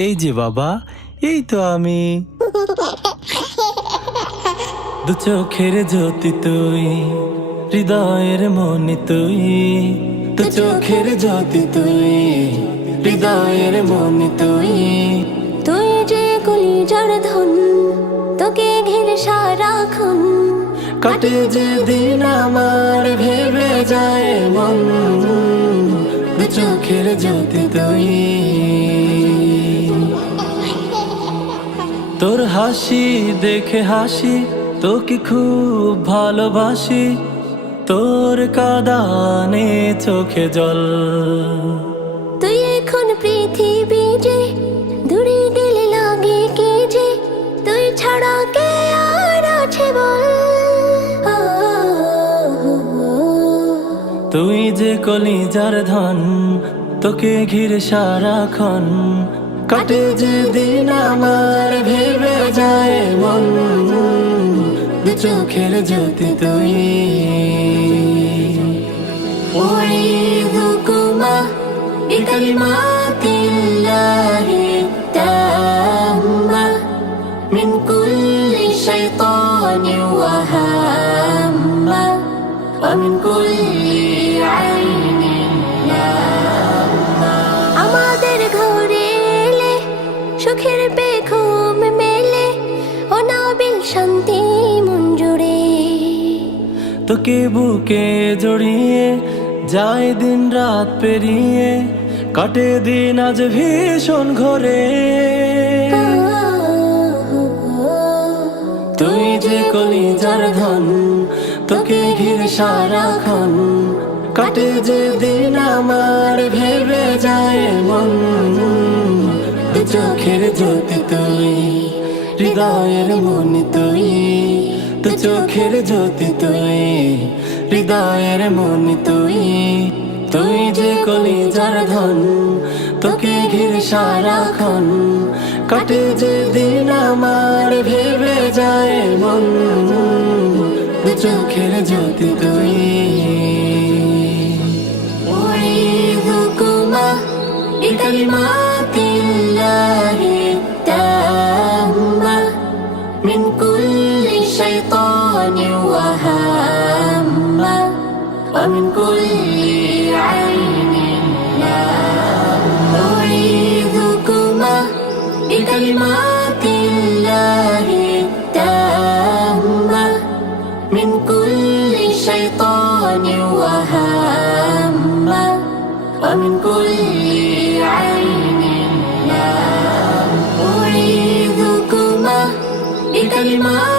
এই যে বাবা, এই তো আমি। দু চোখের জ্যোতি তুই, হৃদয়ের মনি তুই। দু চোখের জ্যোতি তুই, হৃদয়ের মনি তুই। তুই যে কলিজার ধন, তোকে ঘিরে সারাক্ষণ কাটে যে দিন আমার ভেবে যায় মন। দু চোখের জ্যোতি তুই। তোর হাসি দেখে হাসি, তোকে খুব ভালোবাসি। তোর কাঁদানে চোখে জল। তুই এখন পৃথিবী যে, দূরে গেলে লাগে কে যে, তুই ছাড়া কে আর আছে বল। তুই যে কলিজার ধন, তোকে ঘিরে সারাক্ষণ কাটে যে দিন আমার ভেবে যায় মন। দু চোখের জ্যোতি তুই। أعيذكما بكلمات الله التامة من كل شيطان وهامة ومن كل عين لامة আমাদের ঘরে এলে সুখের বেঘুম মেলে, অনাবিল শান্তি মন জুড়ে। তোকে বুকে জড়িয়ে যায় দিন রাত পেরিয়ে, কাটে দিন আজ ভীষণ ঘরে। তুই যে কলিজার ধন, তোকে ঘিরে সারাক্ষণ কাটে যে দিন আমার ভেবে যায় মন। দু চোখের জ্যোতি তুই, হৃদয়ের মনি তুই। দু চোখের জ্যোতি তুই, হৃদয়ের মনি তুই। তুই যে কলিজার ধন, তোকে ঘিরে সারাক্ষণ কাটে যে দিন আমার ভেবে যায় মন। দু চোখের জ্যোতি তুই। أعيذكما بكلمات الله التامة من كل شيطان وهامة ومن كل عين لامة أعيذكما بكلمات الله التامة من كل شيطان وهامة ومن كل عين لامة أعيذكما بكلمات